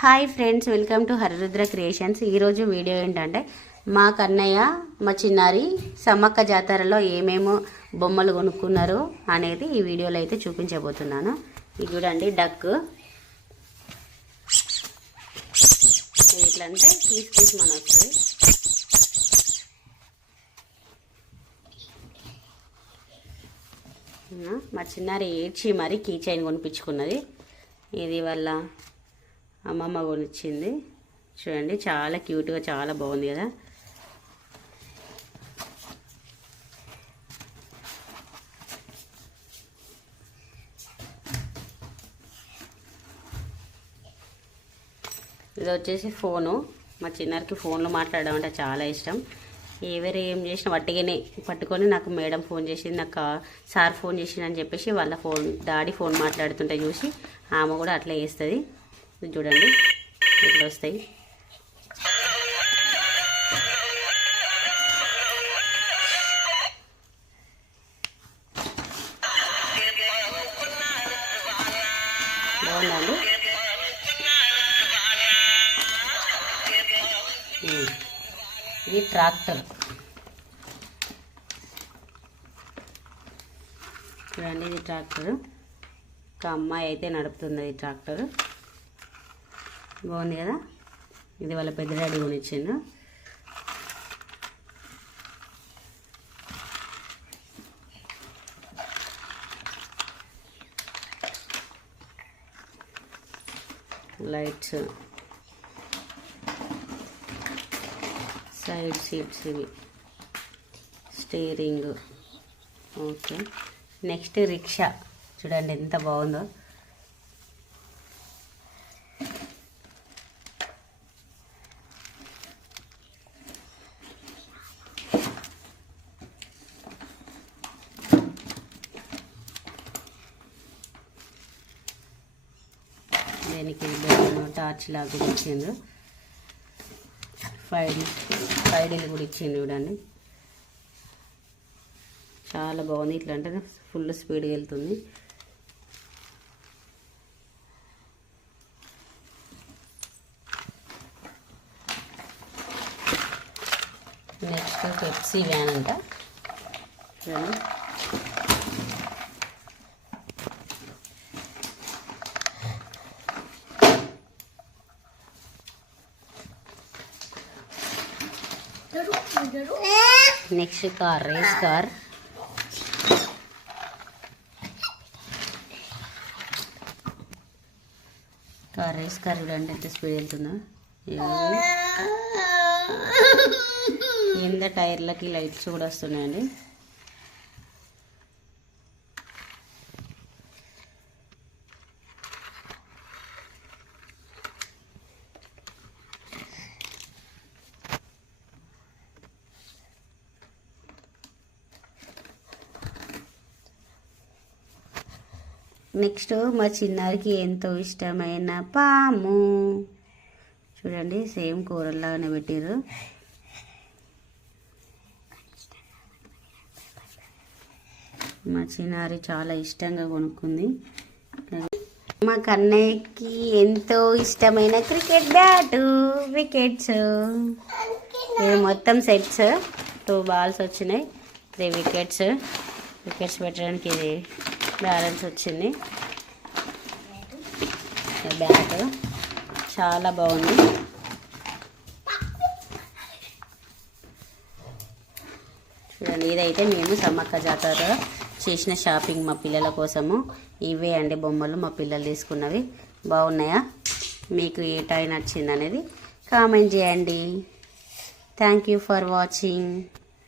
Hi friends, welcome to Harirudra creations. ఈరోజు video ఏంటంటే మా కన్నయ్య మా చిన్నారి సమ్మక్క జాతరలో ఏమేమో బొమ్మలు కొనుక్కున్నారు అనేది ఈ వీడియోలో అయితే చూపించబోతున్నాను. ఇది చూడండి, డక్ ఇట్లంటే తీసుకొని వస్తుంది. మా చిన్నారి ఏడ్చి మరి కీ చైన్ కొనిపించుకున్నది. ఇది వల్ల అమ్మమ్మ కొనిచ్చింది. చూడండి, చాలా క్యూట్గా చాలా బాగుంది కదా. ఇది వచ్చేసి ఫోను. మా చిన్నారికి ఫోన్లో మాట్లాడడం అంటే చాలా ఇష్టం. ఎవరు ఏం చేసినా వట్టిగానే పట్టుకొని నాకు మేడం ఫోన్ చేసింది, నాకు సార్ ఫోన్ చేసిందని చెప్పేసి వాళ్ళ డాడీ ఫోన్ మాట్లాడుతుంటే చూసి ఆమె కూడా అట్లా చేస్తుంది. చూడండి ఇట్లా వస్తాయి. బాగుందండి. ఇది ట్రాక్టర్. చూడండి, ఇది ట్రాక్టర్. ఒక అమ్మాయి అయితే నడుపుతుంది ఈ ట్రాక్టర్. బాగుంది కదా. ఇది వాళ్ళ పెద్ద డాడీ కొనిచ్చిండు. లైట్స్, సైడ్ సీట్స్, ఇవి స్టీరింగ్. Okay, next rickshaw. చూడండి ఎంత బాగుందో. దీనికి టార్చ్ లాగా కూడా ఇచ్చిండ్రు. ఫైడీలు కూడా ఇచ్చిండ్రు. చూడండి చాలా బాగుంది. ఇట్లా అంటే ఫుల్ స్పీడ్గా వెళ్తుంది. నెక్స్ట్ పెప్సీ వ్యాన్ అంట. చూడండి, next car, race car. Race car చూడండి ఎంత స్పీడ్ వెళ్తుందో. కింద టైర్లకి లైట్స్ కూడా వస్తున్నాయండి. నెక్స్ట్ మా చిన్నారికి ఎంతో ఇష్టమైన పాము. చూడండి, సేమ్ కూరల్లాగానే పెట్టారు. మా చిన్నారి చాలా ఇష్టంగా కొనుక్కుంది. మా కన్నయ్యకి ఎంతో ఇష్టమైన క్రికెట్ బ్యాటు, వికెట్స్. ఇవి మొత్తం సెట్స్. 2 బాల్స్ వచ్చినాయి, 3 వికెట్స్. వికెట్స్ పెట్టడానికి ఇది బ్యాలెన్స్ వచ్చింది. బ్యాట్ చాలా బాగుంది. చూడండి, ఇదైతే మేము సమ్మక్క జాతర చేసిన షాపింగ్ మా పిల్లల కోసము. ఇవే అండి బొమ్మలు మా పిల్లలు తీసుకున్నవి. బాగున్నాయా? మీకు ఏ టై నచ్చింది అనేది కామెంట్ చేయండి. Thank you for watching.